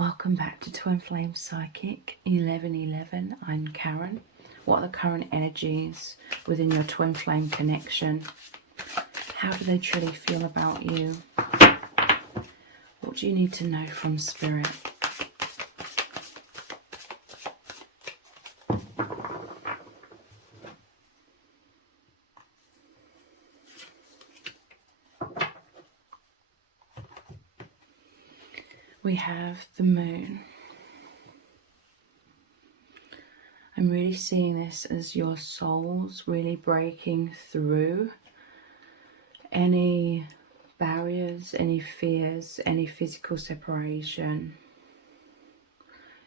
Welcome back to Twin Flame Psychic 1111. I'm Karen. What are the current energies within your twin flame connection? How do they truly feel about you? What do you need to know from Spirit? We have the moon. I'm really seeing this as your souls really breaking through any barriers, any fears, any physical separation.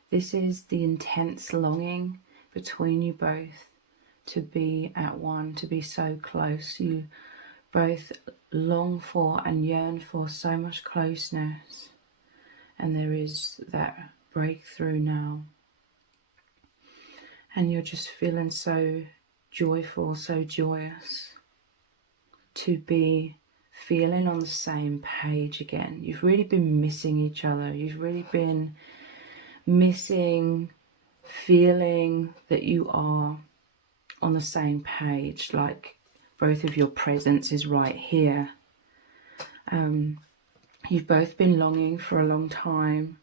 This is the intense longing between you both to be at one, to be so close. You both long for and yearn for so much closeness. And there is that breakthrough now. And you're just feeling so joyful, so joyous to be feeling on the same page again. You've really been missing each other. You've really been missing feeling that you are on the same page, like both of your presence is right here. You've both been longing for a long time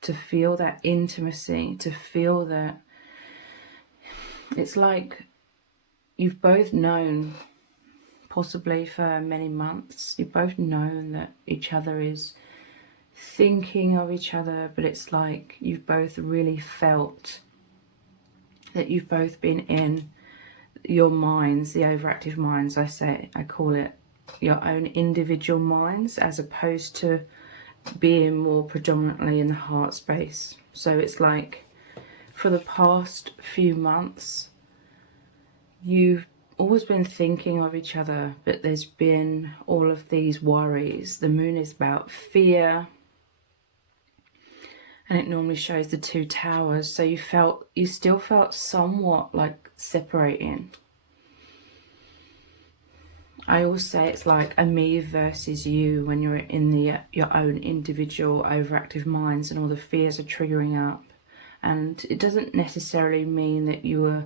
to feel that intimacy, to feel that it's like you've both known, possibly for many months, you've both known that each other is thinking of each other, but it's like you've both really felt that you've both been in your minds, the overactive minds, I call it, your own individual minds, as opposed to being more predominantly in the heart space. So it's like for the past few months you've always been thinking of each other, but there's been all of these worries. The moon is about fear, and it normally shows the two towers. So you still felt somewhat like separating. I always say it's like a me versus you when you're in your own individual overactive minds and all the fears are triggering up. And it doesn't necessarily mean that you were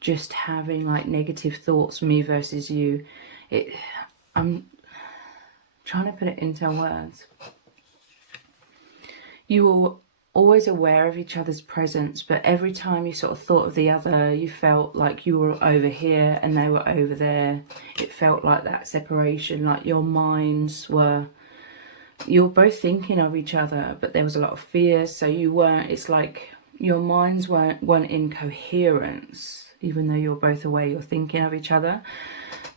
just having like negative thoughts, me versus you. I'm trying to put it into words. You were always aware of each other's presence, but every time you sort of thought of the other, you felt like you were over here and they were over there. It felt like that separation, like your minds were, you were both thinking of each other, but there was a lot of fear, so you weren't, it's like your minds weren't in coherence, even though you're both aware you're thinking of each other.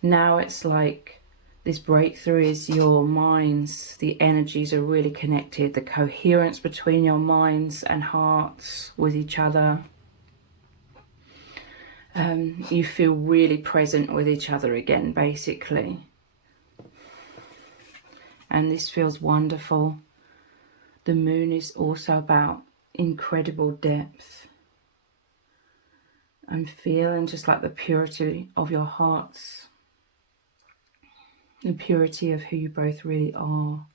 Now it's like this breakthrough is your minds, the energies are really connected, the coherence between your minds and hearts with each other. You feel really present with each other again, basically. And this feels wonderful. The moon is also about incredible depth. I'm feeling just like the purity of your hearts. The purity of who you both really are.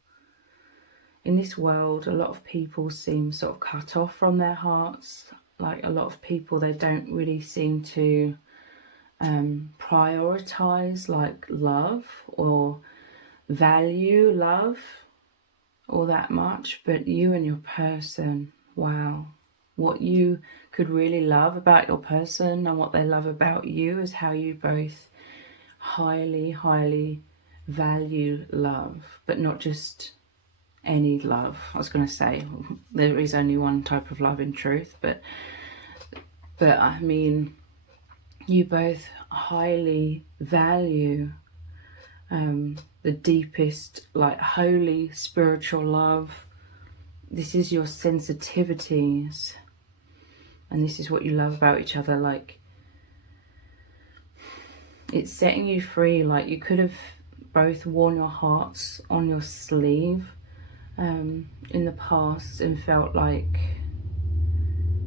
In this world, a lot of people seem sort of cut off from their hearts. Like a lot of people, they don't really seem to prioritize like love or value love all that much. But you and your person, wow. What you could really love about your person and what they love about you is how you both highly, highly value love, but not just any love. I was going to say there is only one type of love in truth, but I mean you both highly value the deepest, like holy spiritual love. This is your sensitivities, and this is what you love about each other. Like it's setting you free. Like you could have both worn your hearts on your sleeve in the past and felt like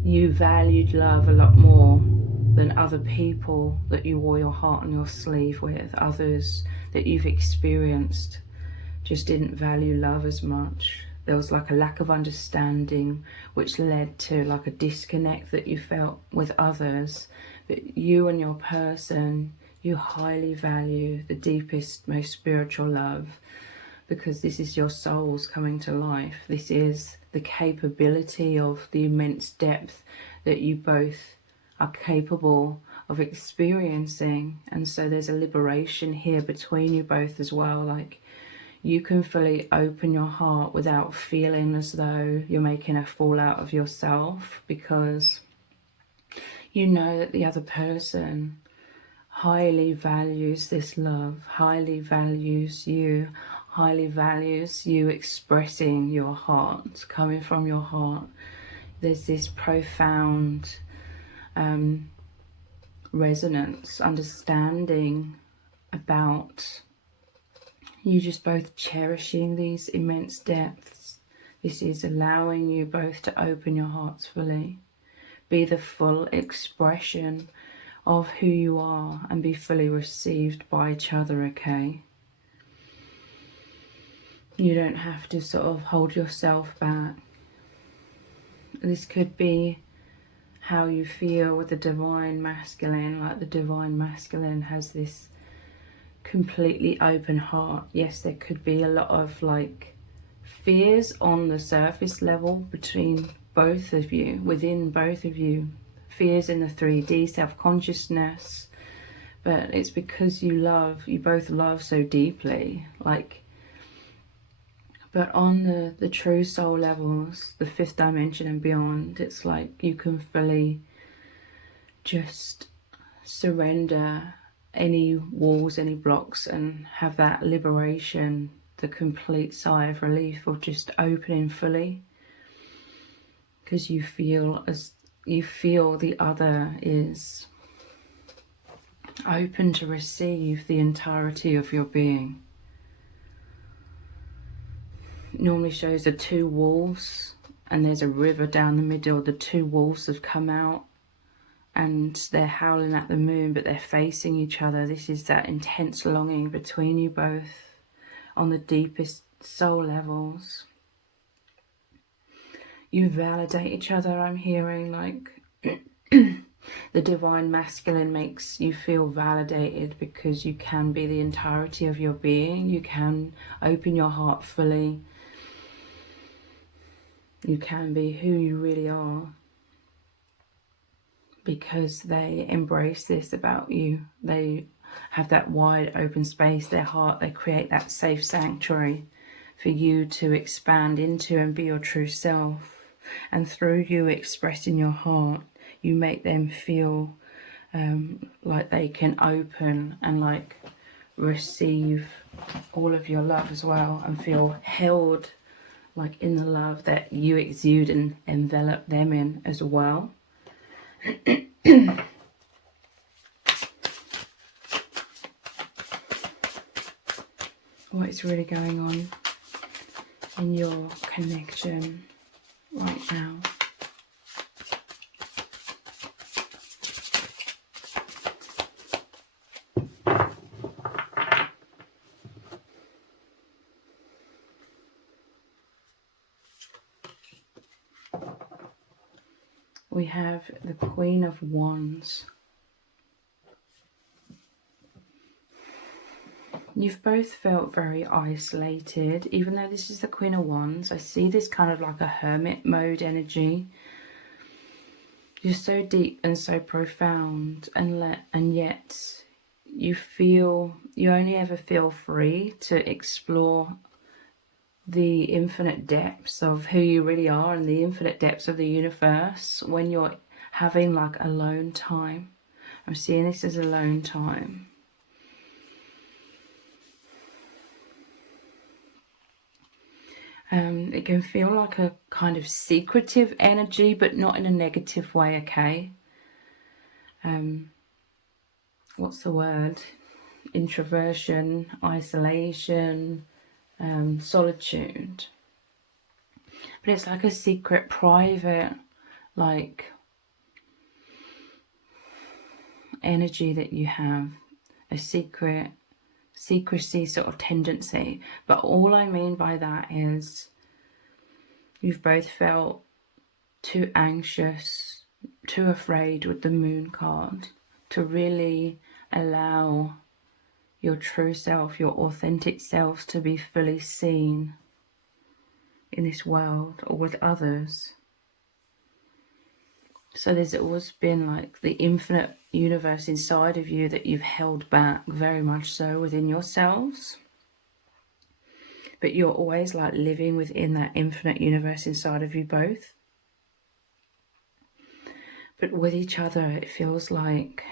you valued love a lot more than other people that you wore your heart on your sleeve with. Others that you've experienced just didn't value love as much. there was like a lack of understanding, which led to like a disconnect that you felt with others. But you and your person, you highly value the deepest, most spiritual love, because this is your souls coming to life. This is the capability of the immense depth that you both are capable of experiencing. And so there's a liberation here between you both as well. Like, you can fully open your heart without feeling as though you're making a fool out of yourself, because you know that the other person highly values this love, highly values you, highly values you expressing your heart, coming from your heart. There's this profound resonance, understanding about you just both cherishing these immense depths. This is allowing you both to open your hearts fully, be the full expression of who you are, and be fully received by each other, okay? You don't have to sort of hold yourself back. This could be how you feel with the divine masculine. Like, the divine masculine has this completely open heart. Yes, there could be a lot of like fears on the surface level between both of you, within both of you, fears in the 3D, self-consciousness, but it's because you both love so deeply. Like, but on the true soul levels, the 5th dimension and beyond, it's like you can fully just surrender any walls, any blocks, and have that liberation, the complete sigh of relief of just opening fully, because you feel the other is open to receive the entirety of your being. It normally shows the 2 wolves, and there's a river down the middle. The 2 wolves have come out and they're howling at the moon, but they're facing each other. This is that intense longing between you both on the deepest soul levels. You validate each other, I'm hearing, like the divine masculine makes you feel validated because you can be the entirety of your being. You can open your heart fully. You can be who you really are, because they embrace this about you. They have that wide open space, their heart, they create that safe sanctuary for you to expand into and be your true self. And through you expressing your heart, you make them feel like they can open and like receive all of your love as well, and feel held like in the love that you exude and envelop them in as well. What is really going on in your connection right now? We have the Queen of Wands. You've both felt very isolated, even though this is the Queen of Wands. I see this kind of like a hermit mode energy. You're so deep and so profound, and yet you only ever feel free to explore the infinite depths of who you really are and the infinite depths of the universe when you're having like alone time. I'm seeing this as alone time. It can feel like a kind of secretive energy, but not in a negative way, okay? What's the word? Introversion, isolation, solitude. But it's like a secret, private, like energy that you have, a secrecy sort of tendency. But all I mean by that is You've both felt too anxious, too afraid with the Moon card to really allow your true self, your authentic selves to be fully seen in this world or with others. So there's always been like the infinite universe inside of you that you've held back, very much so, within yourselves. But you're always like living within that infinite universe inside of you both. But with each other, it feels like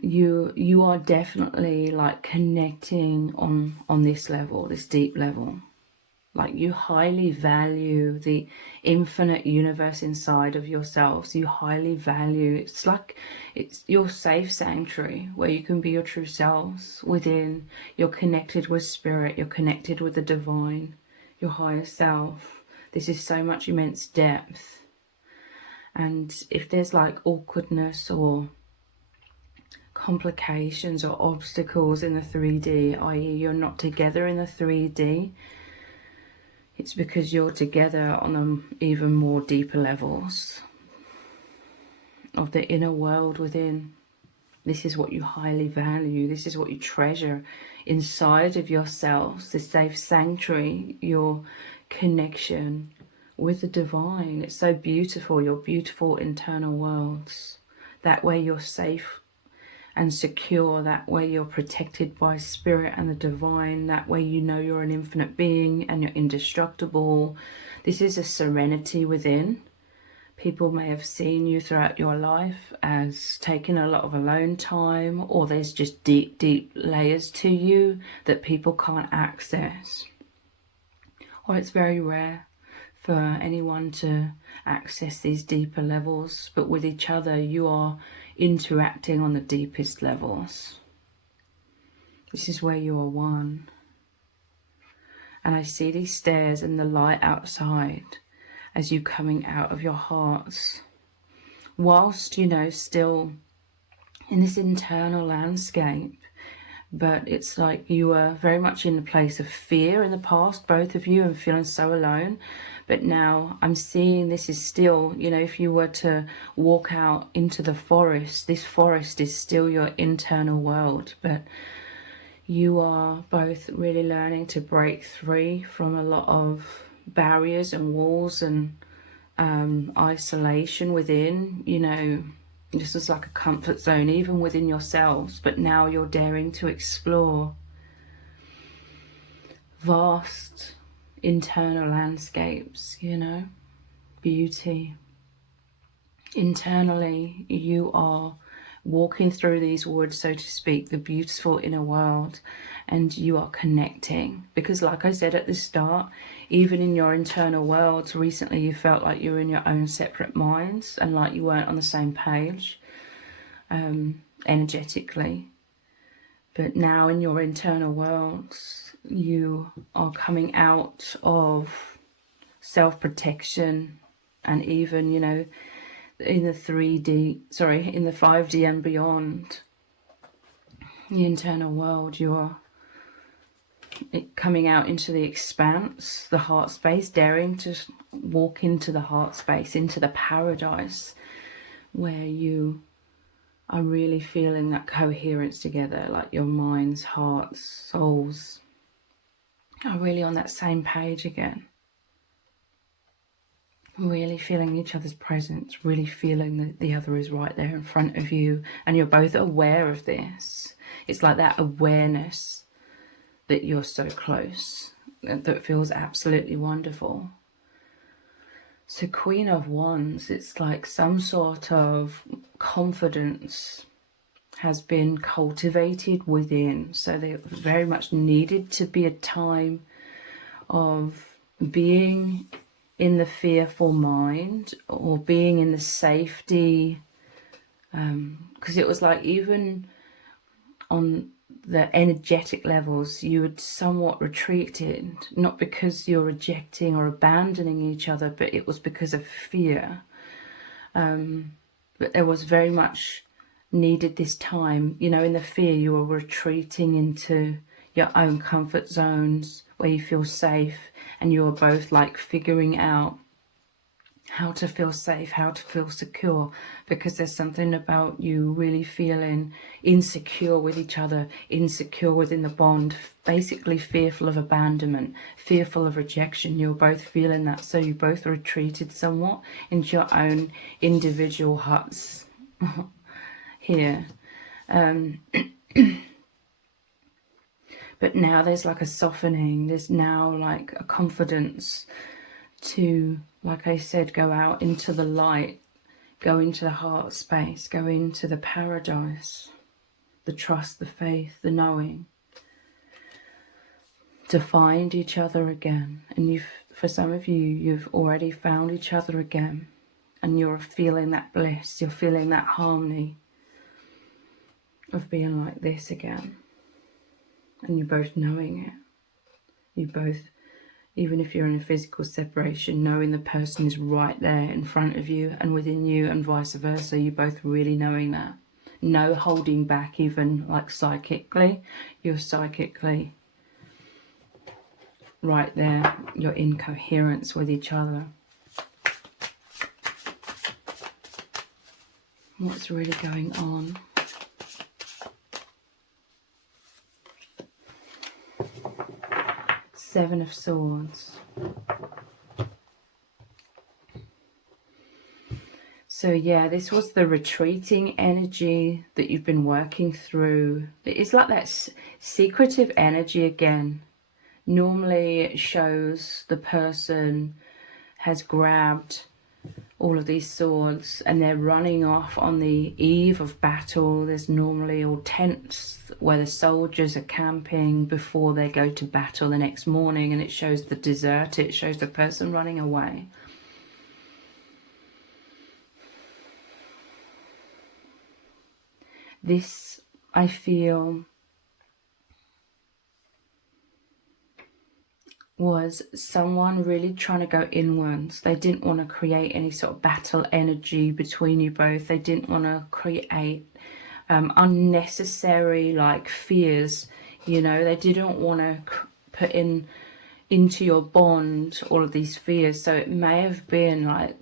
you are definitely like connecting on this level, this deep level. Like you highly value the infinite universe inside of yourselves. You highly value, it's like it's your safe sanctuary where you can be your true selves within. You're connected with spirit, you're connected with the divine, your higher self. This is so much immense depth. And if there's like awkwardness or complications or obstacles in the 3D, i.e. you're not together in the 3D, it's because you're together on even more deeper levels of the inner world within. This is what you highly value. This is what you treasure inside of yourselves, the safe sanctuary, your connection with the divine. It's so beautiful, your beautiful internal worlds. That way you're safe and secure, that way you're protected by spirit and the divine, that way you know you're an infinite being and you're indestructible. This is a serenity within. People may have seen you throughout your life as taking a lot of alone time, or there's just deep layers to you that people can't access, or it's very rare for anyone to access these deeper levels. But with each other you are interacting on the deepest levels. This is where you are one. And I see these stairs and the light outside as you coming out of your hearts, whilst, you know, still in this internal landscape. But it's like you were very much in a place of fear in the past, both of you, and feeling so alone. But now I'm seeing this is still, you know, if you were to walk out into the forest, this forest is still your internal world. But you are both really learning to break free from a lot of barriers and walls and isolation within, you know. This is like a comfort zone even within yourselves, but now you're daring to explore vast internal landscapes, you know, beauty. Internally, you are walking through these woods, so to speak, the beautiful inner world, and you are connecting. Because like I said at the start, even in your internal worlds, recently you felt like you were in your own separate minds and like you weren't on the same page energetically. But now in your internal worlds, you are coming out of self-protection, and even, you know, in the 5D and beyond, the internal world, you are coming out into the expanse, the heart space, daring to walk into the heart space, into the paradise, where you are really feeling that coherence together, like your minds, hearts, souls are really on that same page again. Really feeling each other's presence, really feeling that the other is right there in front of you, and you're both aware of this. It's like that awareness that you're so close, that feels absolutely wonderful. So Queen of Wands, it's like some sort of confidence has been cultivated within. So there very much needed to be a time of being in the fearful mind, or being in the safety, because it was like even on the energetic levels you had somewhat retreated, not because you're rejecting or abandoning each other, but it was because of fear. But there was very much needed this time, you know, in the fear you were retreating into your own comfort zones, where you feel safe, and you're both like figuring out how to feel safe, how to feel secure, because there's something about you really feeling insecure with each other, insecure within the bond, basically fearful of abandonment, fearful of rejection. You're both feeling that, so you both retreated somewhat into your own individual huts here. But now there's like a softening, there's now like a confidence to, like I said, go out into the light, go into the heart space, go into the paradise, the trust, the faith, the knowing, to find each other again. And for some of you, you've already found each other again, and you're feeling that bliss, you're feeling that harmony of being like this again. And you're both knowing it. You both, even if you're in a physical separation, knowing the person is right there in front of you and within you, and vice versa. You both really knowing that. No holding back, even like psychically. You're psychically right there. You're in coherence with each other. What's really going on? Seven of Swords. So yeah, this was the retreating energy that you've been working through. It's like that secretive energy again. Normally it shows the person has grabbed all of these swords and they're running off on the eve of battle. There's normally all tents where the soldiers are camping before they go to battle the next morning, and it shows the desert, it shows the person running away. This, I feel, was someone really trying to go inwards. They didn't want to create any sort of battle energy between you both. They didn't want to create unnecessary like fears, you know. They didn't want to put into your bond all of these fears. So it may have been like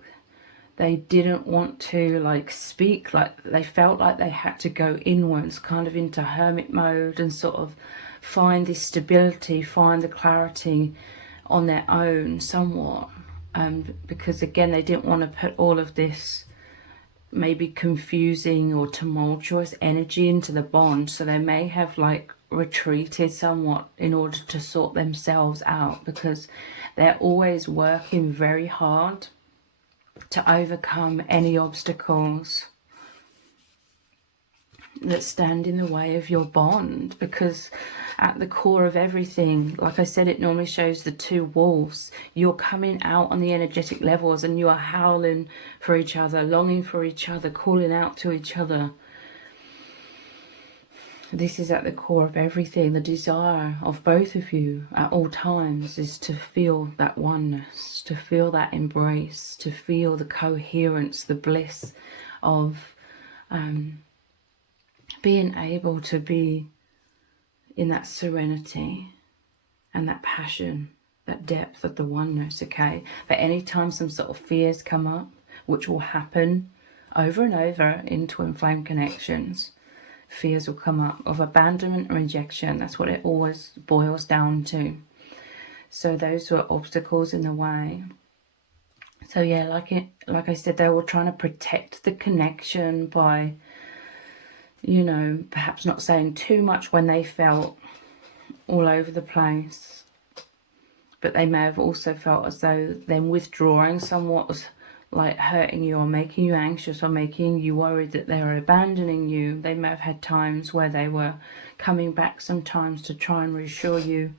they didn't want to like speak, like they felt like they had to go inwards, kind of into hermit mode, and sort of find this stability, find the clarity on their own somewhat, because again they didn't want to put all of this maybe confusing or tumultuous energy into the bond. So they may have like retreated somewhat in order to sort themselves out, because they're always working very hard to overcome any obstacles that stand in the way of your bond. Because at the core of everything, like I said, it normally shows the two wolves. You're coming out on the energetic levels and you are howling for each other, longing for each other, calling out to each other. This is at the core of everything. The desire of both of you at all times is to feel that oneness, to feel that embrace, to feel the coherence, the bliss of being able to be in that serenity and that passion, that depth of the oneness, okay? But anytime some sort of fears come up, which will happen over and over in twin flame connections, fears will come up of abandonment and rejection. That's what it always boils down to. So those were obstacles in the way. So yeah, like I said, they were trying to protect the connection by, you know, perhaps not saying too much when they felt all over the place. But they may have also felt as though them withdrawing somewhat was like hurting you or making you anxious or making you worried that they were abandoning you. They may have had times where they were coming back sometimes to try and reassure you.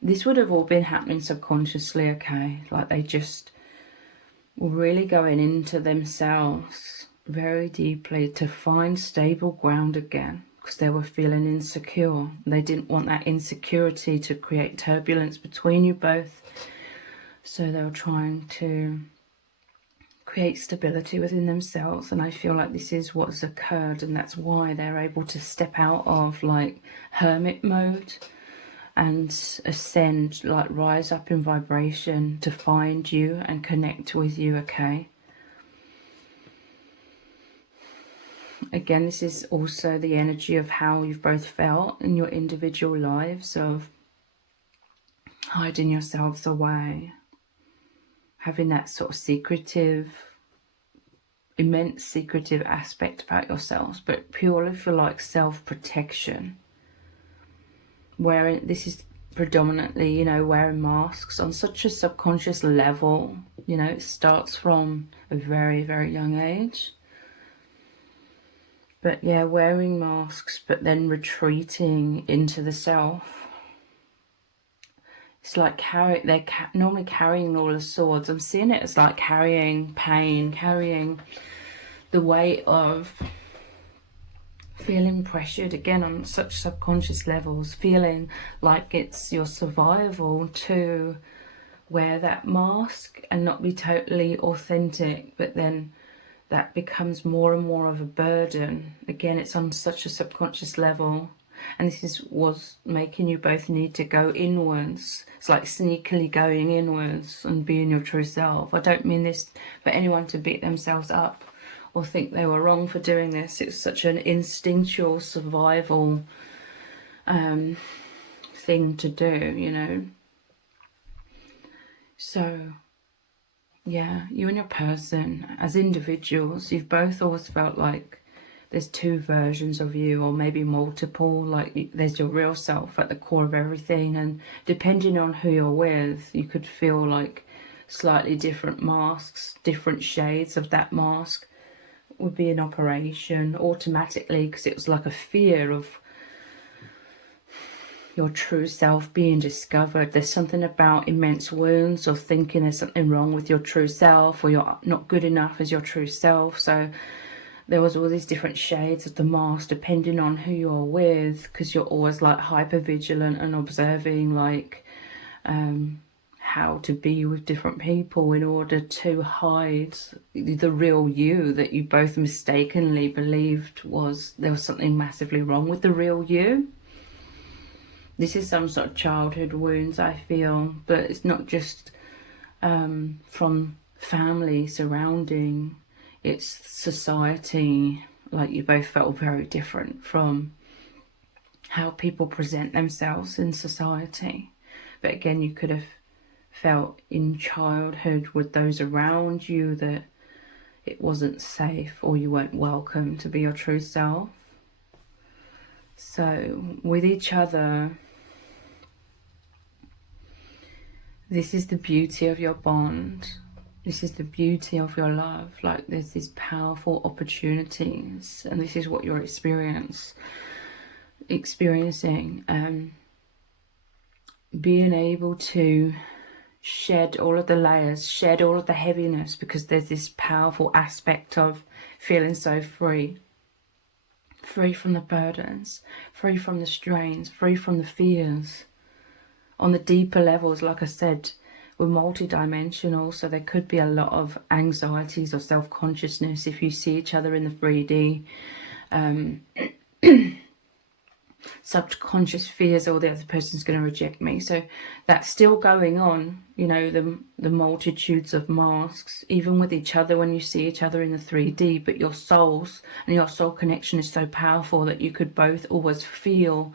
This would have all been happening subconsciously, okay? Like they just were really going into themselves very deeply to find stable ground again, because they were feeling insecure. They didn't want that insecurity to create turbulence between you both. So they were trying to create stability within themselves, and I feel like this is what's occurred, and that's why they're able to step out of like hermit mode and ascend, like rise up in vibration to find you and connect with you, okay? Again, this is also the energy of how you've both felt in your individual lives, of hiding yourselves away, having that sort of secretive, immense secretive aspect about yourselves, but purely for like self-protection. Wearing, this is predominantly, you know, wearing masks on such a subconscious level. You know, it starts from a very, very young age. But yeah, wearing masks, but then retreating into the self. It's like they're normally carrying all the swords. I'm seeing it as like carrying pain, carrying the weight of feeling pressured, again, on such subconscious levels, feeling like it's your survival to wear that mask and not be totally authentic, but then that becomes more and more of a burden. Again, it's on such a subconscious level, and this was making you both need to go inwards. It's like sneakily going inwards and being your true self. I don't mean this for anyone to beat themselves up or think they were wrong for doing this. It's such an instinctual survival thing to do, you know. So yeah, you and your person as individuals, you've both always felt like there's two versions of you, or maybe multiple. Like there's your real self at the core of everything, and depending on who you're with, you could feel like slightly different masks, different shades of that mask would be in operation automatically, because it was like a fear of your true self being discovered. There's something about immense wounds, or thinking there's something wrong with your true self, or you're not good enough as your true self. So there was all these different shades of the mask depending on who you're with, because you're always like hyper vigilant and observing like how to be with different people in order to hide the real you that you both mistakenly believed was, there was something massively wrong with the real you. This is some sort of childhood wounds, I feel, but it's not just from family surrounding, it's society. Like you both felt very different from how people present themselves in society. But again, you could have felt in childhood with those around you that it wasn't safe, or you weren't welcome to be your true self. So with each other, this is the beauty of your bond. This is the beauty of your love. Like there's these powerful opportunities, and this is what you're experiencing. Being able to shed all of the layers, shed all of the heaviness, because there's this powerful aspect of feeling so free. Free from the burdens, free from the strains, free from the fears. On the deeper levels, like I said, we're multi-dimensional, so there could be a lot of anxieties or self-consciousness if you see each other in the 3D. Subconscious fears, or the other person's going to reject me. So that's still going on, you know, the multitudes of masks, even with each other when you see each other in the 3D. But your souls and your soul connection is so powerful that you could both always feel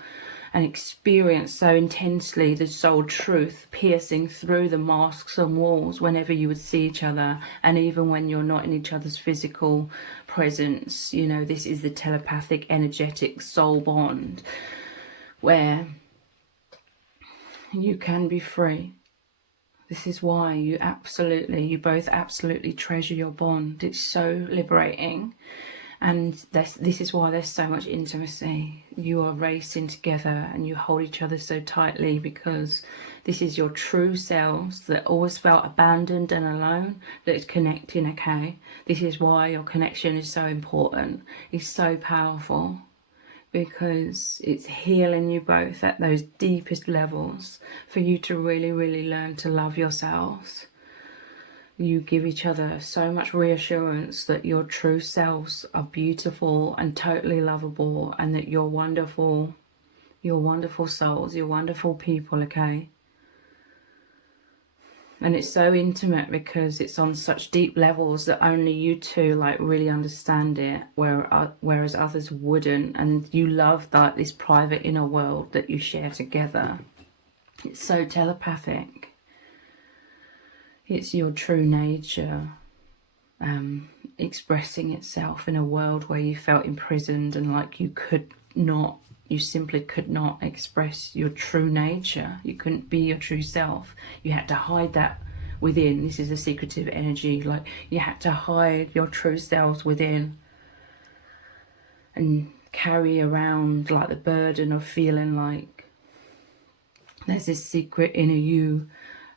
and experience so intensely the soul truth piercing through the masks and walls whenever you would see each other, and even when you're not in each other's physical presence. You know, this is the telepathic, energetic soul bond where you can be free. This is why you both absolutely treasure your bond. It's so liberating. And this is why there's so much intimacy. You are racing together and you hold each other so tightly, because this is your true selves that always felt abandoned and alone, that is connecting, okay? This is why your connection is so important. It's so powerful, because it's healing you both at those deepest levels for you to really, really learn to love yourselves. You give each other so much reassurance that your true selves are beautiful and totally lovable, and that you're wonderful. You're wonderful souls, you're wonderful people, okay? And it's so intimate because it's on such deep levels that only you two like really understand it, whereas others wouldn't. And you love that this private inner world that you share together. It's so telepathic. It's your true nature expressing itself in a world where you felt imprisoned and like you simply could not express your true nature. You couldn't be your true self. You had to hide that within. This is a secretive energy. Like, you had to hide your true selves within and carry around like the burden of feeling like there's this secret inner you,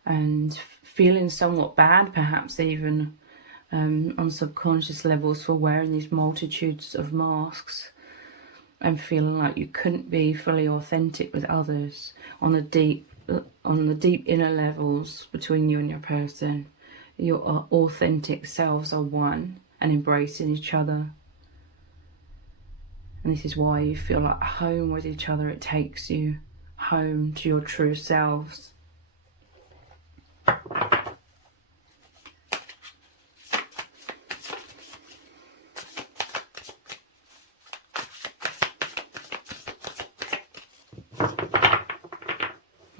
and feeling somewhat bad, perhaps even on subconscious levels, for wearing these multitudes of masks and feeling like you couldn't be fully authentic with others on the deep inner levels between you and your person. Your authentic selves are one and embracing each other. And this is why you feel like home with each other. It takes you home to your true selves.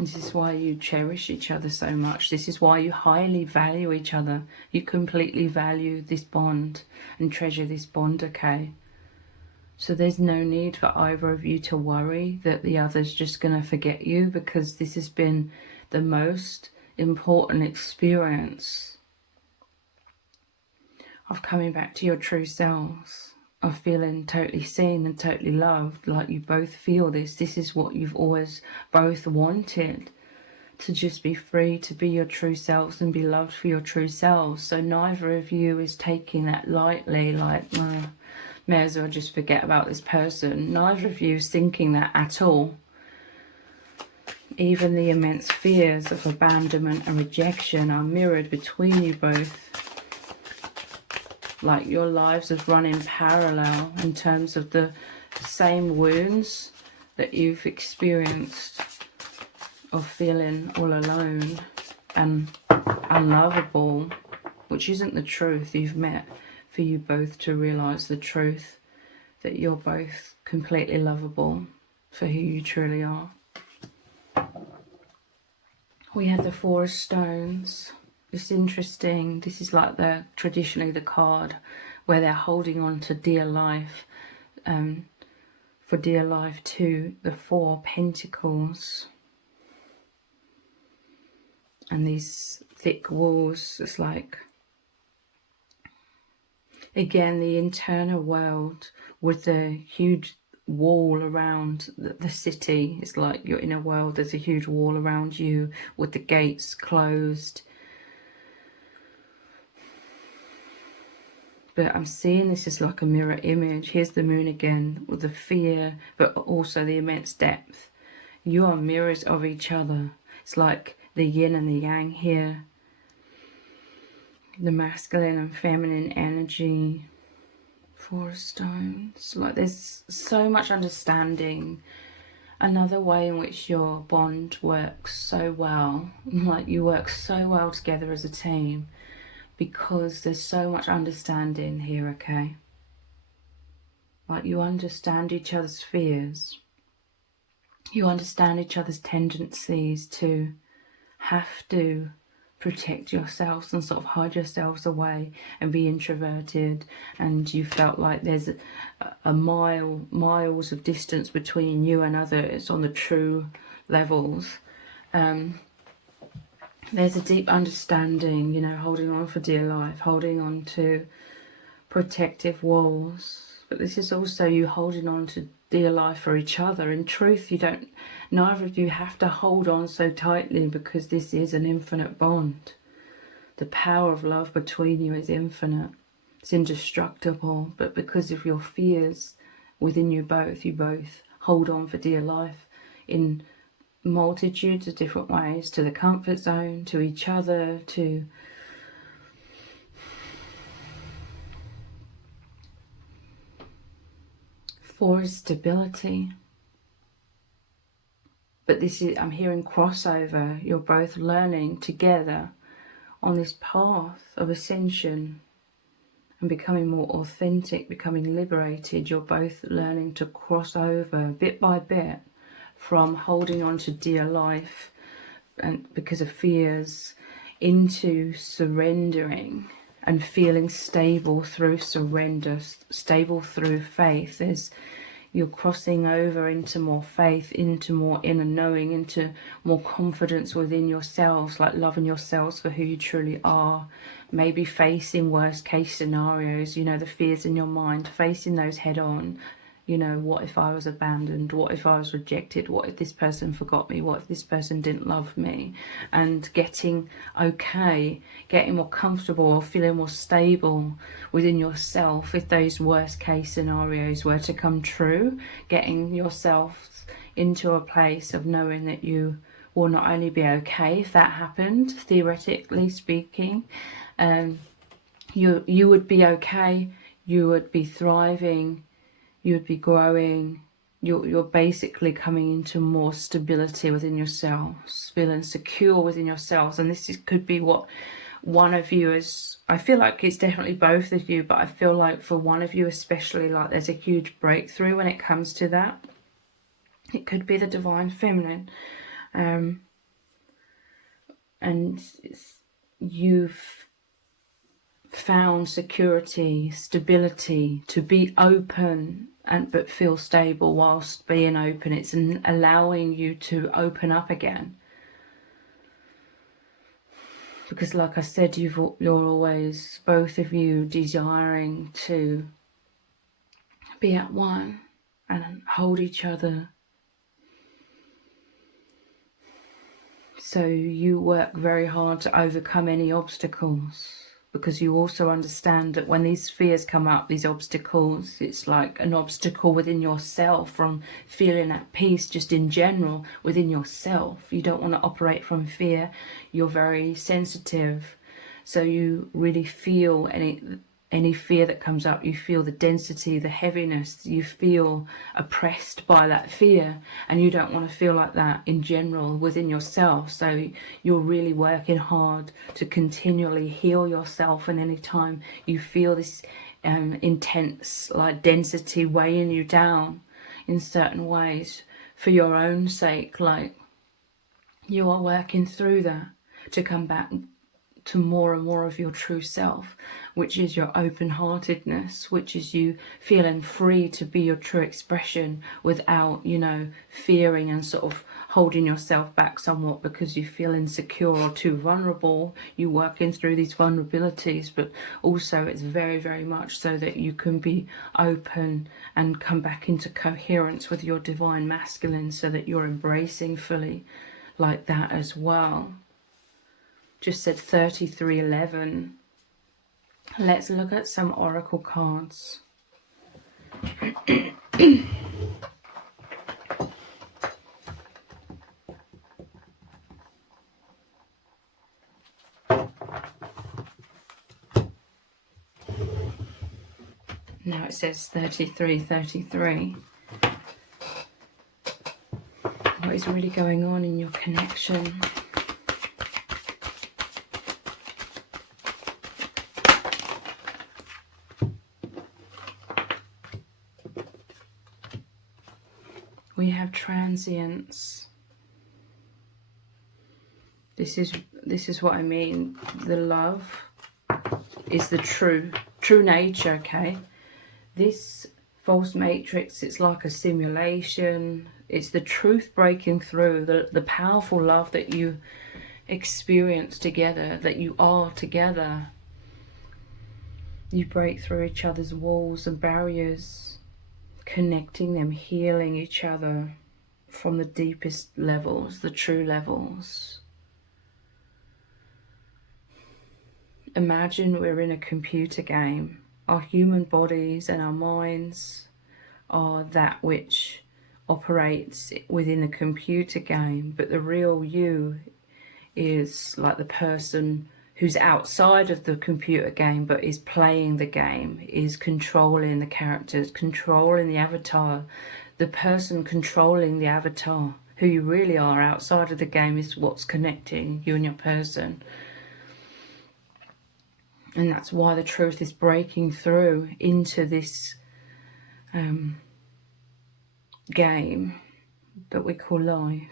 This is why you cherish each other so much. This is why you highly value each other. You completely value this bond and treasure this bond, okay? So there's no need for either of you to worry that the other's just going to forget you, because this has been the most important experience of coming back to your true selves, of feeling totally seen and totally loved. Like, you both feel this. This is what you've always both wanted, to just be free to be your true selves and be loved for your true selves. So neither of you is taking that lightly, like, may as well just forget about this person. Neither of you is thinking that at all. Even the immense fears of abandonment and rejection are mirrored between you both. Like, your lives have run in parallel in terms of the same wounds that you've experienced of feeling all alone and unlovable, which isn't the truth. You've met for you both to realise the truth that you're both completely lovable for who you truly are. We have the Four of Stones. It's interesting. This is like traditionally the card where they're holding on to dear life. For dear life to the Four Pentacles. And these thick walls, it's like, again, the internal world with the huge wall around the city. It's like your inner world, there's a huge wall around you with the gates closed. But I'm seeing this as like a mirror image. Here's the moon again with the fear, but also the immense depth. You are mirrors of each other. It's like the yin and the yang here. The masculine and feminine energy. Four of Stones. Like, there's so much understanding. Another way in which your bond works so well. Like, you work so well together as a team. Because there's so much understanding here, okay? Like, you understand each other's fears. You understand each other's tendencies to have to protect yourselves and sort of hide yourselves away and be introverted. And you felt like there's miles of distance between you and others on the true levels. There's a deep understanding, you know, holding on for dear life, holding on to protective walls. But this is also you holding on to dear life for each other. In truth, neither of you have to hold on so tightly, because this is an infinite bond. The power of love between you is infinite. It's indestructible. But because of your fears within you both hold on for dear life in multitudes of different ways, to the comfort zone, to each other, for stability. But this is, I'm hearing crossover. You're both learning together on this path of ascension and becoming more authentic, becoming liberated. You're both learning to cross over bit by bit from holding on to dear life and because of fears into surrendering and feeling stable through surrender, stable through faith. You're crossing over into more faith, into more inner knowing, into more confidence within yourselves, like loving yourselves for who you truly are. Maybe facing worst case scenarios, you know, the fears in your mind, facing those head on. You know, what if I was abandoned? What if I was rejected? What if this person forgot me? What if this person didn't love me? And getting okay, getting more comfortable or feeling more stable within yourself if those worst case scenarios were to come true. Getting yourself into a place of knowing that you will not only be okay if that happened, theoretically speaking, you would be okay, you would be thriving, you would be growing. You're basically coming into more stability within yourselves, feeling secure within yourselves. And could be what one of you is. I feel like it's definitely both of you, but I feel like for one of you especially, like there's a huge breakthrough when it comes to that. It could be the divine feminine, and you've found security, stability, to be open but feel stable whilst being open. It's allowing you to open up again, because like I said, you're always, both of you, desiring to be at one and hold each other. So you work very hard to overcome any obstacles, because you also understand that when these fears come up, these obstacles, it's like an obstacle within yourself from feeling at peace just in general within yourself. You don't want to operate from fear. You're very sensitive. So you really feel any fear that comes up. You feel the density, the heaviness. You feel oppressed by that fear, and you don't want to feel like that in general within yourself. So you're really working hard to continually heal yourself, and anytime you feel this intense like density weighing you down in certain ways for your own sake, like you are working through that to come back to more and more of your true self, which is your open-heartedness, which is you feeling free to be your true expression without, you know, fearing and sort of holding yourself back somewhat because you feel insecure or too vulnerable. You're working through these vulnerabilities, but also it's very, very much so that you can be open and come back into coherence with your divine masculine, so that you're embracing fully like that as well. Just said 3311. Let's look at some oracle cards. Now it says 3333. What is really going on in your connection? We have transience. This is what I mean. The love is the true nature, okay? This false matrix, it's like a simulation. It's the truth breaking through, the powerful love that you experience together, that you are together. You break through each other's walls and barriers, connecting them, healing each other from the deepest levels, the true levels. Imagine we're in a computer game. Our human bodies and our minds are that which operates within the computer game, but the real you is like the person who's outside of the computer game but is playing the game, is controlling the characters, controlling the avatar, the person controlling the avatar who you really are outside of the game is what's connecting you and your person. And that's why the truth is breaking through into this game that we call life,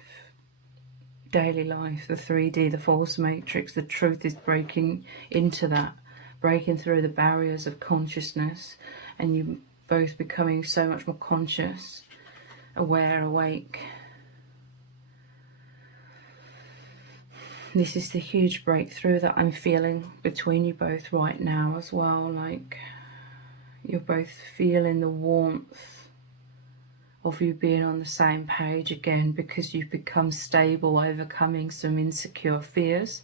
daily life, the 3D, the false matrix. The truth is breaking into that, breaking through the barriers of consciousness, and you both becoming so much more conscious, aware, awake. This is the huge breakthrough that I'm feeling between you both right now as well. Like, you're both feeling the warmth of you being on the same page again, because you've become stable, overcoming some insecure fears.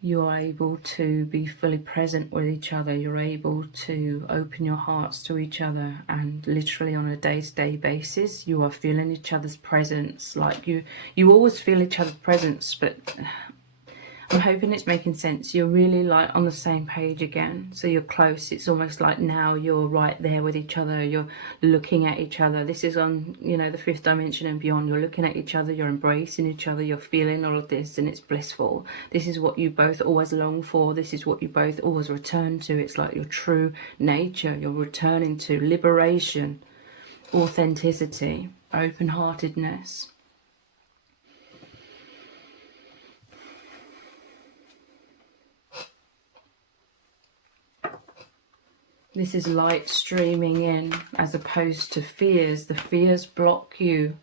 You're able to be fully present with each other. You're able to open your hearts to each other, and literally on a day-to-day basis you are feeling each other's presence. Like you always feel each other's presence, but I'm hoping it's making sense. You're really like on the same page again, so you're close. It's almost like now you're right there with each other. You're looking at each other. This is on, you know, the 5th dimension and beyond. You're looking at each other, you're embracing each other, you're feeling all of this, and it's blissful. This is what you both always long for. This is what you both always return to. It's like your true nature. You're returning to liberation, authenticity, open-heartedness. This is light streaming in as opposed to fears. The fears block you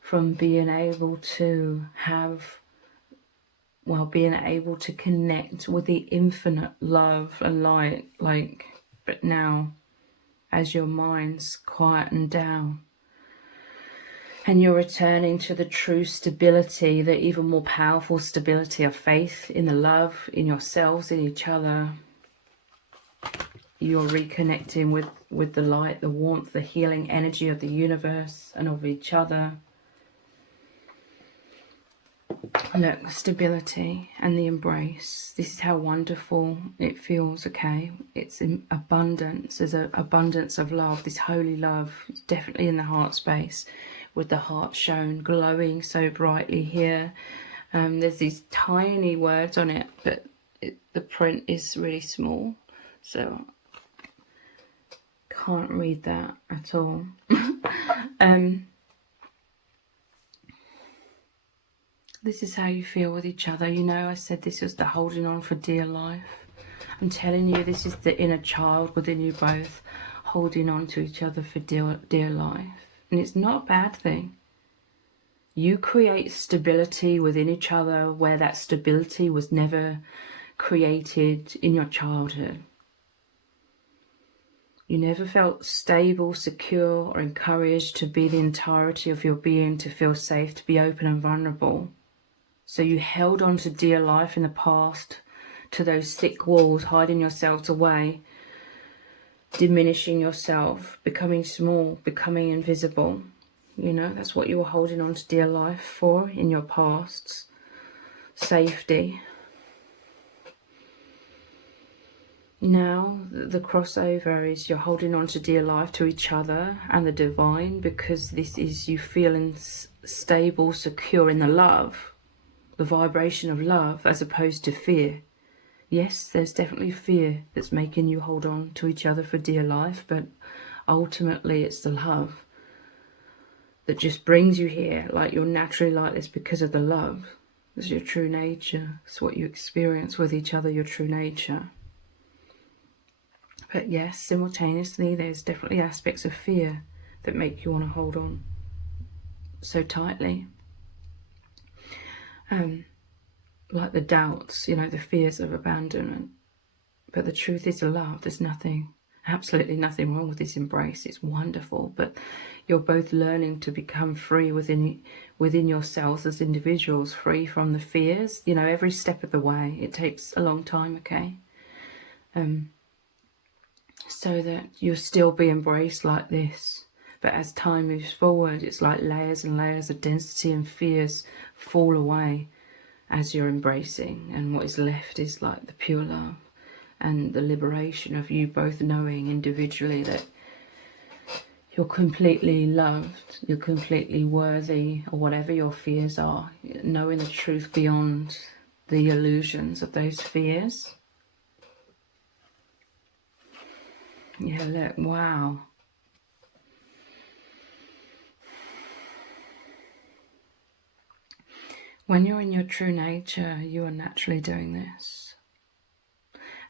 from being able to have, well, being able to connect with the infinite love and light. Like, but now, as your mind's quietened down and you're returning to the true stability, the even more powerful stability of faith in the love, in yourselves, in each other, you're reconnecting with the light, the warmth, the healing energy of the universe and of each other. Look, stability and the embrace. This is how wonderful it feels, okay? It's in abundance. There's an abundance of love, this holy love, definitely in the heart space, with the heart shown, glowing so brightly here. There's these tiny words on it, but the print is really small, so can't read that at all. This is how you feel with each other. You know, I said this was the holding on for dear life. I'm telling you, this is the inner child within you both, holding on to each other for dear life. And it's not a bad thing. You create stability within each other where that stability was never created in your childhood. You never felt stable, secure, or encouraged to be the entirety of your being, to feel safe, to be open and vulnerable. So you held on to dear life in the past, to those thick walls, hiding yourselves away, diminishing yourself, becoming small, becoming invisible. You know, that's what you were holding on to dear life for in your pasts. Safety. Now the crossover is you're holding on to dear life, to each other and the divine, because this is you feeling stable, secure in the love, the vibration of love, as opposed to fear. Yes, there's definitely fear that's making you hold on to each other for dear life, but ultimately it's the love that just brings you here. Like, you're naturally like this because of the love. It's your true nature. It's what you experience with each other, your true nature. But yes, simultaneously, there's definitely aspects of fear that make you want to hold on so tightly. Like the doubts, you know, the fears of abandonment. But the truth is the love. There's nothing, absolutely nothing wrong with this embrace. It's wonderful. But you're both learning to become free within yourselves as individuals, free from the fears, you know, every step of the way. It takes a long time, okay? So that you'll still be embraced like this. But as time moves forward, it's like layers and layers of density and fears fall away as you're embracing. And what is left is like the pure love and the liberation of you both knowing individually that you're completely loved, you're completely worthy, or whatever your fears are, knowing the truth beyond the illusions of those fears. Yeah, look, wow. When you're in your true nature, you are naturally doing this.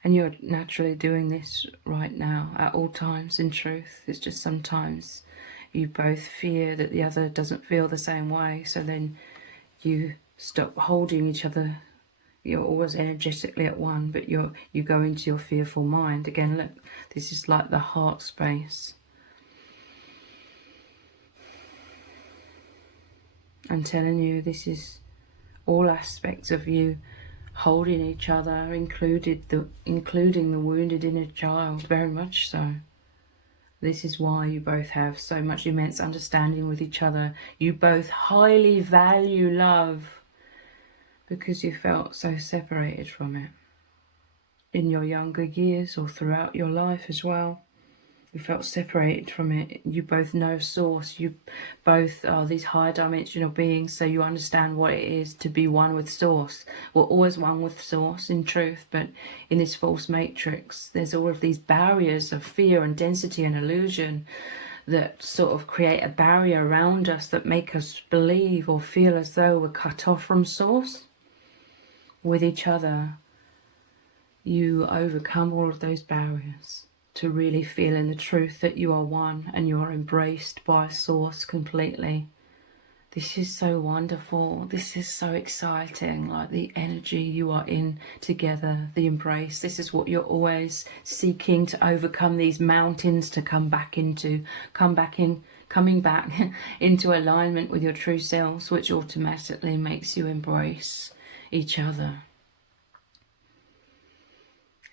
And you're naturally doing this right now, at all times, in truth. It's just sometimes you both fear that the other doesn't feel the same way, so then you stop holding each other. You're always energetically at one, but you go into your fearful mind. Again, look, this is like the heart space. I'm telling you, this is all aspects of you holding each other, including the wounded inner child, very much so. This is why you both have so much immense understanding with each other. You both highly value love because you felt so separated from it in your younger years or throughout your life as well. You felt separated from it. You both know source. You both are these higher dimensional beings, so you understand what it is to be one with source. We're always one with source in truth, but in this false matrix, there's all of these barriers of fear and density and illusion that sort of create a barrier around us that make us believe or feel as though we're cut off from source. With each other, you overcome all of those barriers to really feel in the truth that you are one and you are embraced by source completely. This is so wonderful. This is so exciting, like the energy you are in together, the embrace. This is what you're always seeking, to overcome these mountains, to coming back into alignment with your true selves, which automatically makes you embrace each other.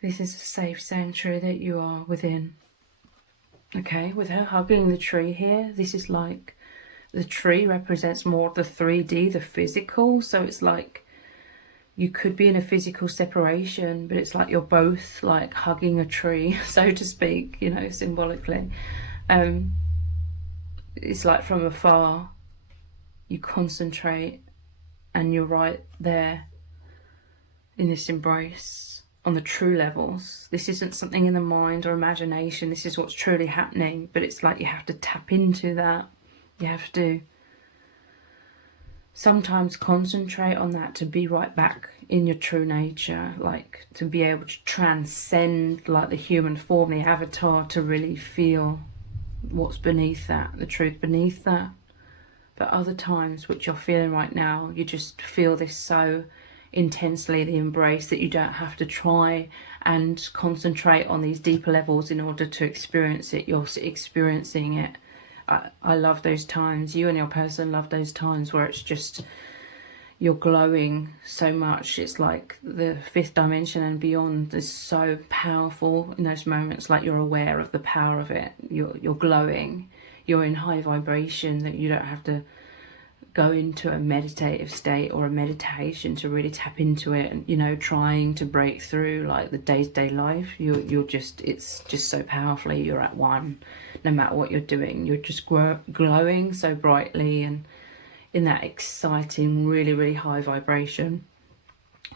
This is a safe sanctuary that you are within. Okay, with her hugging the tree here, this is like the tree represents more the 3D, the physical. So it's like you could be in a physical separation, but it's like you're both like hugging a tree, so to speak, you know, symbolically. It's like from afar, you concentrate and you're right there in this embrace. On the true levels, this isn't something in the mind or imagination. This is what's truly happening, but it's like you have to tap into that. You have to sometimes concentrate on that to be right back in your true nature, like to be able to transcend like the human form, the avatar, to really feel what's beneath that, the truth beneath that. But other times, which you're feeling right now, you just feel this so intensely, the embrace, that you don't have to try and concentrate on these deeper levels in order to experience it. You're experiencing it. I love those times. You and your person love those times where it's just you're glowing so much. It's like the fifth dimension and beyond is so powerful in those moments. Like you're aware of the power of it. You're glowing. You're in high vibration that you don't have to go into a meditative state or a meditation to really tap into it, and you know, trying to break through like the day-to-day life. You're just, it's just so powerfully you're at one. No matter what you're doing, you're just glowing so brightly and in that exciting, really high vibration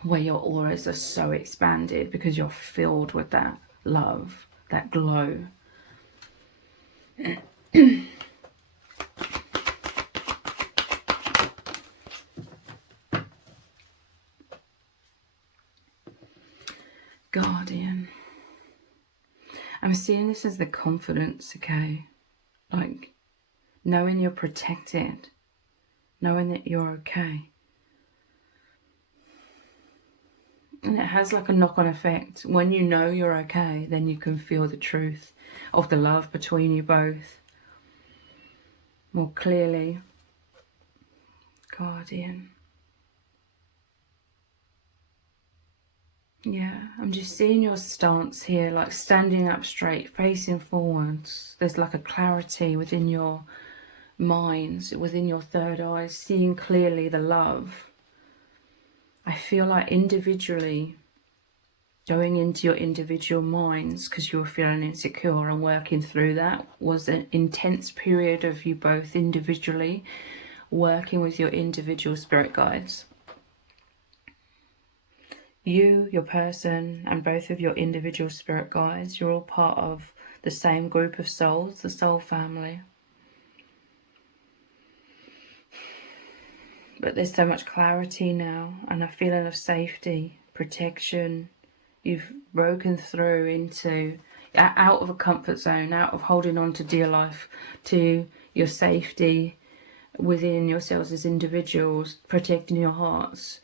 where your auras are so expanded because you're filled with that love, that glow. Guardian. I'm seeing this as the confidence, okay? Like knowing you're protected, knowing that you're okay. And it has like a knock-on effect. When you know you're okay, then you can feel the truth of the love between you both more clearly. Guardian. Yeah, I'm just seeing your stance here, like standing up straight, facing forwards. There's like a clarity within your minds, within your third eye, seeing clearly the love. I feel like individually Going into your individual minds because you were feeling insecure, and working through that was an intense period of you both individually working with your individual spirit guides. You, your person, and both of your individual spirit guides, you're all part of the same group of souls, the soul family. But there's so much clarity now, and a feeling of safety, protection. You've broken through into, out of a comfort zone, out of holding on to dear life, to your safety within yourselves as individuals, protecting your hearts.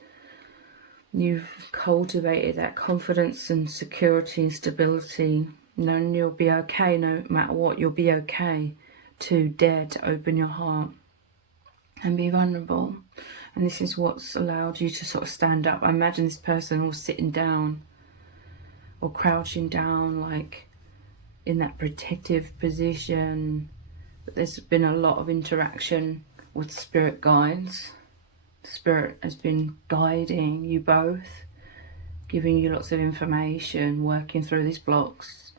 You've cultivated that confidence and security and stability, knowing you'll be okay no matter what. You'll be okay to dare to open your heart and be vulnerable. And this is what's allowed you to sort of stand up. I imagine this person all sitting down or crouching down, like in that protective position. But there's been a lot of interaction with spirit guides. Spirit has been guiding you both, giving you lots of information, working through these blocks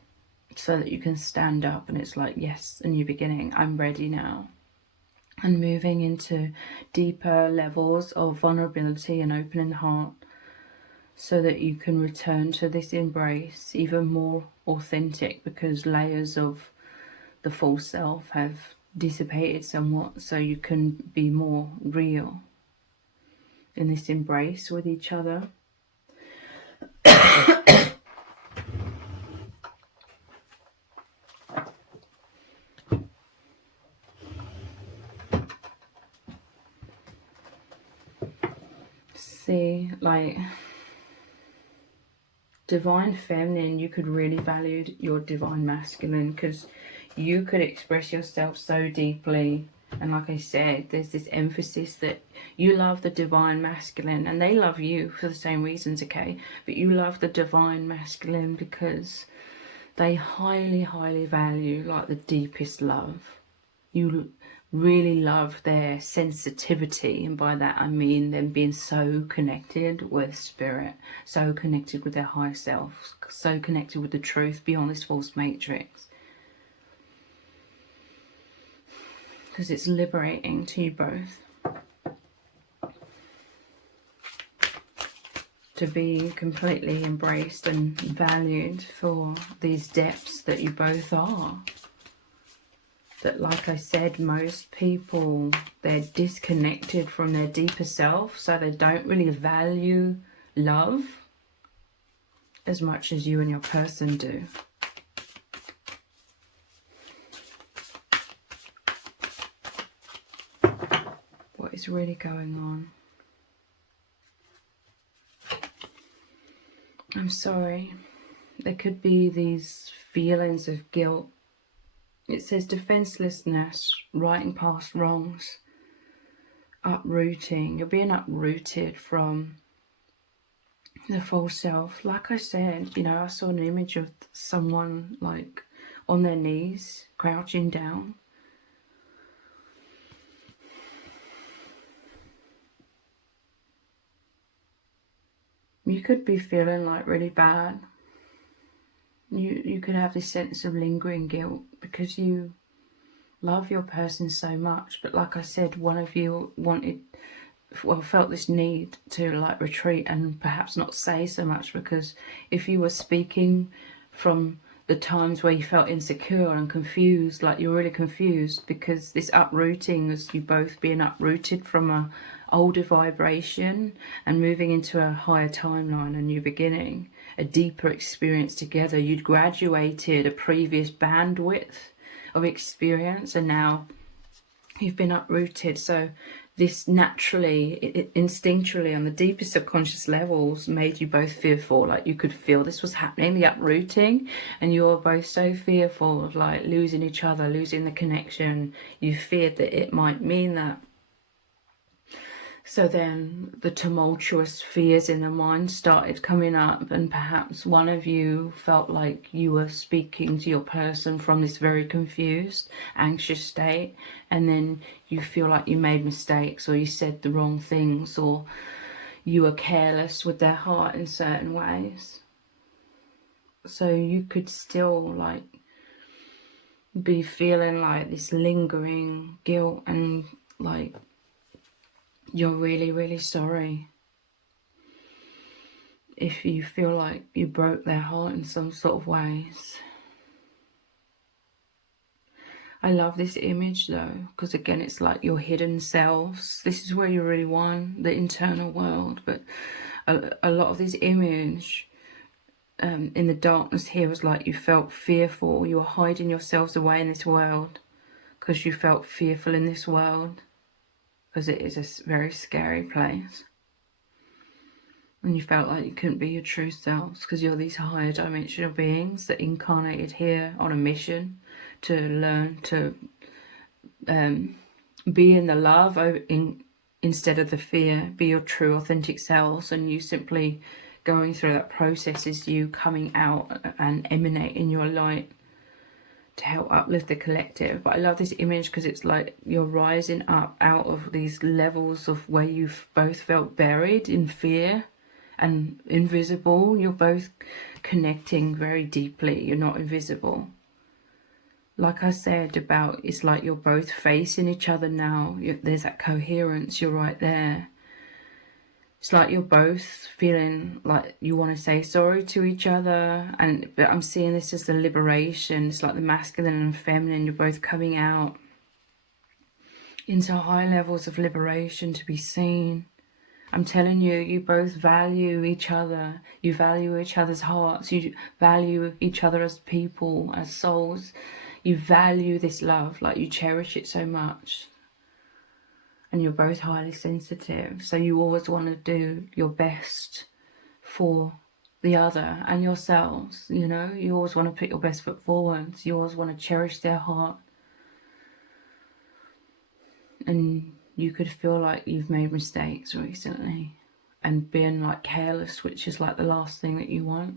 so that you can stand up, and it's like, yes, a new beginning, I'm ready now. And moving into deeper levels of vulnerability and opening the heart so that you can return to this embrace even more authentic, because layers of the false self have dissipated somewhat, so you can be more real in this embrace with each other. See, like divine feminine, you could really value your divine masculine, because you could express yourself so deeply. And like I said, there's this emphasis that you love the divine masculine, and they love you for the same reasons, okay? But you love the divine masculine because they highly, highly value like the deepest love. You really love their sensitivity, and by that I mean them being so connected with spirit, so connected with their higher self, so connected with the truth beyond this false matrix. Because it's liberating to you both to be completely embraced and valued for these depths that you both are. That, like I said, most people, they're disconnected from their deeper self, so they don't really value love as much as you and your person do. What is really going on? I'm sorry. There could be these feelings of guilt. It says defenselessness, righting past wrongs, uprooting. You're being uprooted from the false self. Like I said, you know, I saw an image of someone like on their knees, crouching down. You could be feeling like really bad. You could have this sense of lingering guilt because you love your person so much. But like I said, one of you felt this need to like retreat and perhaps not say so much, because if you were speaking from the times where you felt insecure and confused, like you're really confused, because this uprooting is you both being uprooted from a older vibration and moving into a higher timeline, a new beginning, a deeper experience together. You'd graduated a previous bandwidth of experience, and now you've been uprooted. So this naturally, instinctually, on the deepest subconscious levels, made you both fearful. Like you could feel this was happening, the uprooting, and you were both so fearful of like losing each other, losing the connection. You feared that it might mean that. So then the tumultuous fears in the mind started coming up, and perhaps one of you felt like you were speaking to your person from this very confused, anxious state, and then you feel like you made mistakes, or you said the wrong things, or you were careless with their heart in certain ways. So you could still like be feeling like this lingering guilt and like you're really, really sorry if you feel like you broke their heart in some sort of ways. I love this image though, because again, it's like your hidden selves. This is where you're really one, the internal world. But a lot of this image in the darkness here was like you felt fearful. You were hiding yourselves away in this world because you felt fearful in this world, because it is a very scary place. And you felt like you couldn't be your true selves because you're these higher dimensional beings that incarnated here on a mission to learn to be in the love instead of the fear, be your true authentic selves. And you simply going through that process is you coming out and emanating your light to help uplift the collective. But I love this image because it's like you're rising up out of these levels of where you've both felt buried in fear and invisible. You're both connecting very deeply. You're not invisible. Like I said about, it's like you're both facing each other now. There's that coherence. You're right there. It's like you're both feeling like you want to say sorry to each other. But I'm seeing this as the liberation. It's like the masculine and feminine. You're both coming out into high levels of liberation to be seen. I'm telling you, you both value each other. You value each other's hearts. You value each other as people, as souls. You value this love, like you cherish it so much. And you're both highly sensitive. So you always want to do your best for the other and yourselves, you know. You always want to put your best foot forward. You always want to cherish their heart. And you could feel like you've made mistakes recently and being like careless, which is like the last thing that you want.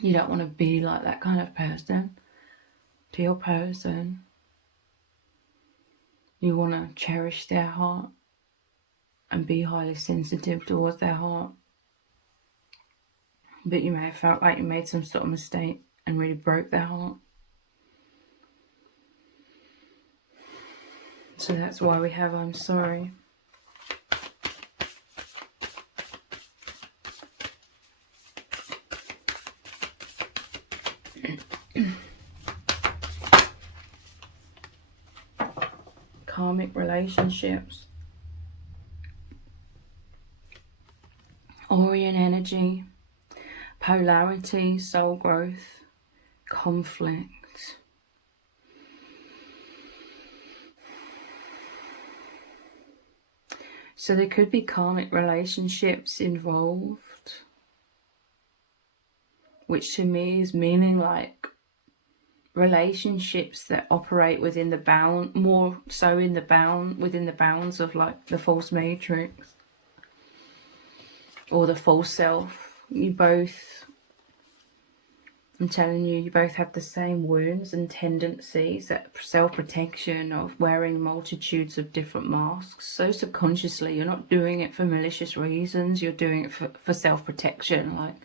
You don't want to be like that kind of person to your person. You want to cherish their heart and be highly sensitive towards their heart. But you may have felt like you made some sort of mistake and really broke their heart. So that's why we have I'm sorry. Karmic relationships. Orient energy. Polarity, soul growth, conflict. So there could be karmic relationships involved, which to me is meaning like relationships that operate within the bound, more so in the bound, within the bounds of like the false matrix or the false self. You both, I'm telling you, you both have the same wounds and tendencies, that self-protection of wearing multitudes of different masks. So subconsciously, you're not doing it for malicious reasons. You're doing it for self-protection. Like,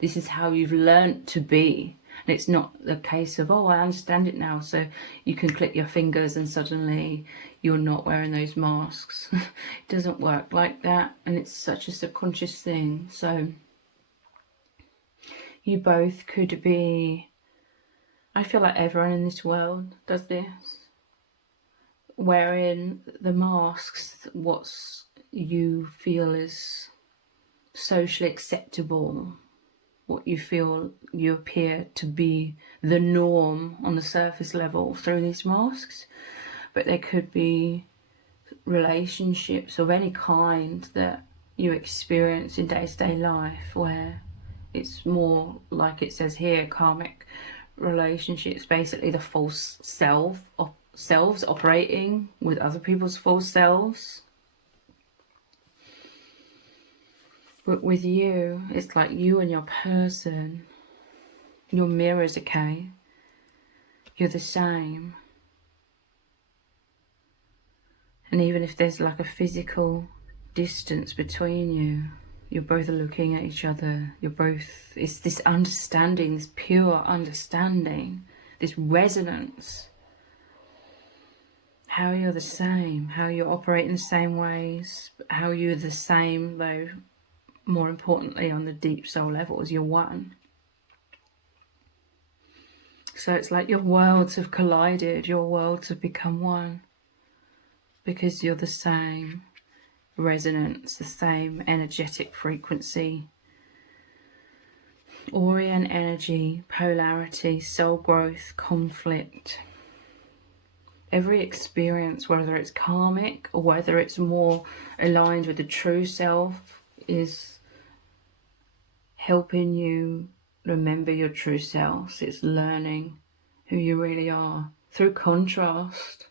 this is how you've learnt to be. And it's not the case of, oh, I understand it now, so you can click your fingers and suddenly you're not wearing those masks. It doesn't work like that. And it's such a subconscious thing. So you both could be, I feel like everyone in this world does this, wearing the masks, what you feel is socially acceptable, what you feel you appear to be the norm on the surface level through these masks. But there could be relationships of any kind that you experience in day-to-day life where it's more like it says here, karmic relationships, basically the false selves operating with other people's false selves. But with you, it's like you and your person, your mirrors, okay? You're the same. And even if there's like a physical distance between you, You're both looking at each other. It's this understanding, this pure understanding, this resonance. How you're the same, how you operate in the same ways, how you're the same, though more importantly on the deep soul levels, you're one. So it's like your worlds have collided, your worlds have become one, because you're the same resonance, the same energetic frequency, Orient energy, polarity, soul growth, conflict. Every experience, whether it's karmic or whether it's more aligned with the true self, is helping you remember your true self. It's learning who you really are through contrast.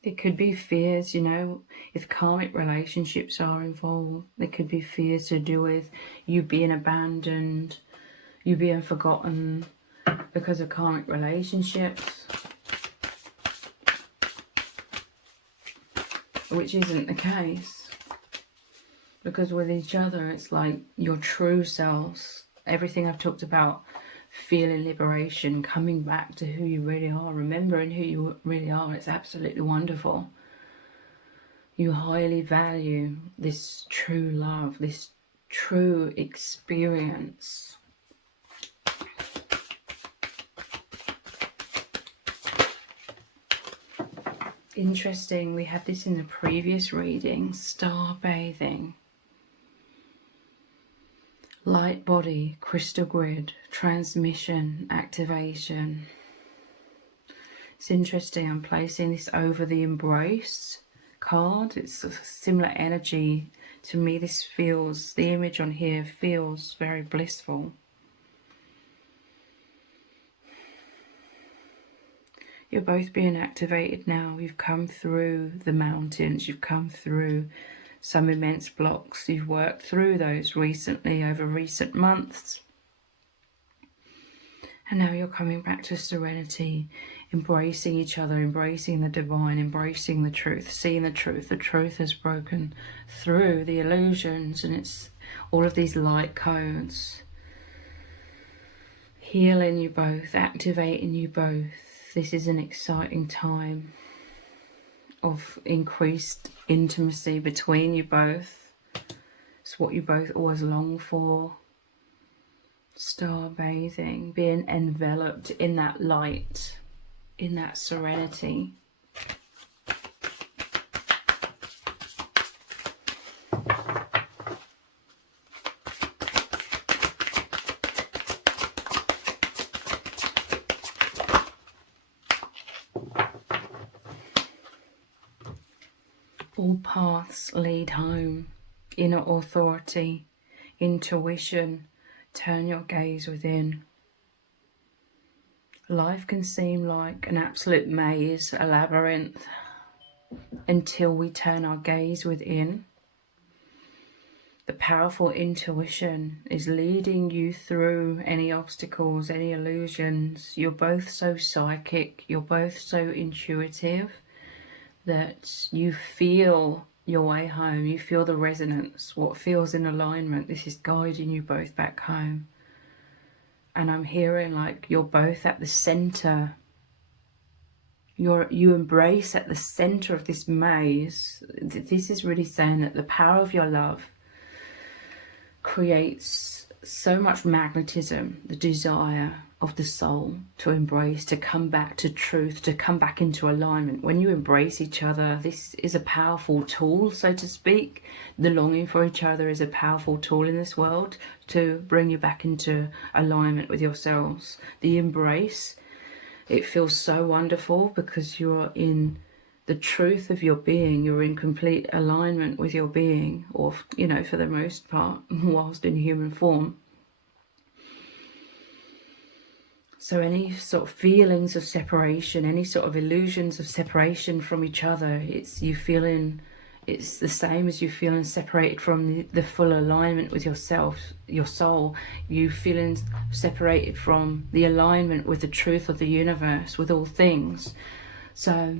It could be fears, you know, if karmic relationships are involved. There could be fears to do with you being abandoned, you being forgotten because of karmic relationships, which isn't the case. Because with each other, it's like your true selves, everything I've talked about, feeling liberation, coming back to who you really are, remembering who you really are. It's absolutely wonderful. You highly value this true love, this true experience. Interesting, we had this in the previous reading, star bathing. Light body, crystal grid, transmission, activation. It's interesting, I'm placing this over the embrace card. It's a similar energy. To me, this feels, the image on here feels very blissful. You're both being activated now. You've come through the mountains, you've come through some immense blocks. You've worked through those recently, over recent months. And now you're coming back to serenity, embracing each other, embracing the divine, embracing the truth, seeing the truth. The truth has broken through the illusions, and it's all of these light codes healing you both, activating you both. This is an exciting time of increased intimacy between you both. It's what you both always long for. Star bathing, being enveloped in that light, in that serenity. All paths lead home. Inner authority, intuition, turn your gaze within. Life can seem like an absolute maze, a labyrinth, until we turn our gaze within. The powerful intuition is leading you through any obstacles, any illusions. You're both so psychic, you're both so intuitive, that you feel your way home, you feel the resonance, what feels in alignment. This is guiding you both back home. And I'm hearing like you're both at the center. You embrace at the center of this maze. This is really saying that the power of your love creates so much magnetism, the desire of the soul to embrace, to come back to truth, to come back into alignment. When you embrace each other, this is a powerful tool, so to speak. The longing for each other is a powerful tool in this world to bring you back into alignment with yourselves. The embrace, it feels so wonderful because you're in the truth of your being, you're in complete alignment with your being, or, you know, for the most part, whilst in human form. So any sort of feelings of separation, any sort of illusions of separation from each other, it's you feeling, it's the same as you feeling separated from the full alignment with yourself, your soul. You feeling separated from the alignment with the truth of the universe, with all things. So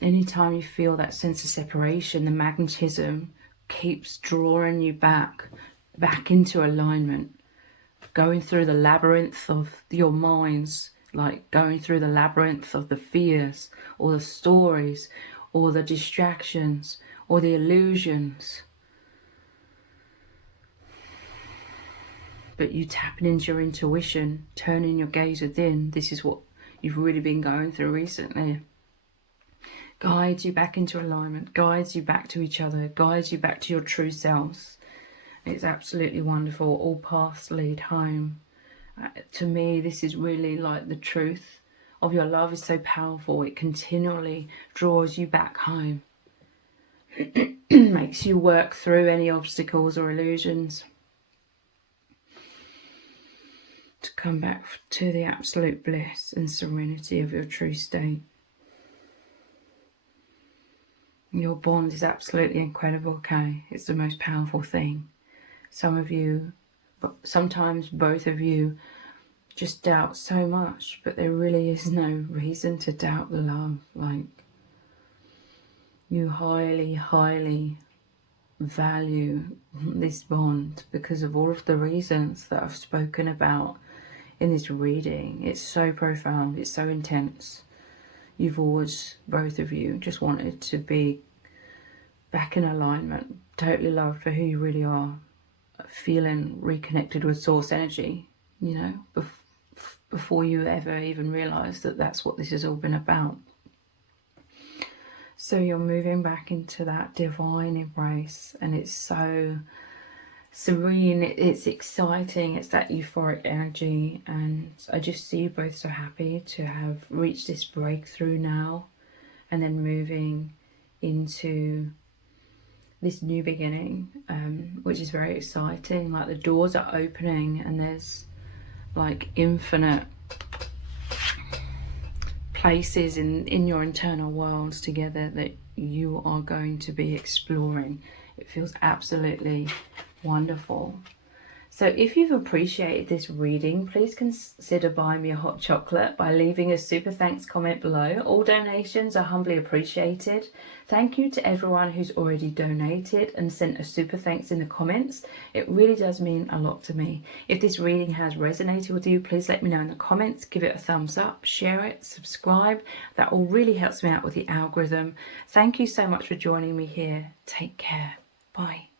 anytime you feel that sense of separation, the magnetism keeps drawing you back into alignment, going through the labyrinth of your minds, like going through the labyrinth of the fears or the stories or the distractions or the illusions. But you tapping into your intuition, turning your gaze within, this is what you've really been going through recently. Guides you back into alignment, guides you back to each other, guides you back to your true selves. It's absolutely wonderful. All paths lead home. To me, this is really like the truth of your love is so powerful. It continually draws you back home. Makes you work through any obstacles or illusions to come back to the absolute bliss and serenity of your true state. Your bond is absolutely incredible, okay? It's the most powerful thing. Some of you, sometimes both of you, just doubt so much, but there really is no reason to doubt the love. Like, you highly, highly value this bond because of all of the reasons that I've spoken about in this reading. It's so profound, it's so intense. You've always, both of you, just wanted to be back in alignment, totally loved for who you really are, feeling reconnected with source energy, you know, before you ever even realised that that's what this has all been about. So you're moving back into that divine embrace, and it's so serene, it's exciting, it's that euphoric energy, and I just see you both so happy to have reached this breakthrough now, and then moving into this new beginning, which is very exciting. Like, the doors are opening and there's like infinite places in your internal worlds together that you are going to be exploring. It feels absolutely wonderful. So if you've appreciated this reading, please consider buying me a hot chocolate by leaving a super thanks comment below. All donations are humbly appreciated. Thank you to everyone who's already donated and sent a super thanks in the comments. It really does mean a lot to me. If this reading has resonated with you, please let me know in the comments. Give it a thumbs up, share it, subscribe. That all really helps me out with the algorithm. Thank you so much for joining me here. Take care. Bye.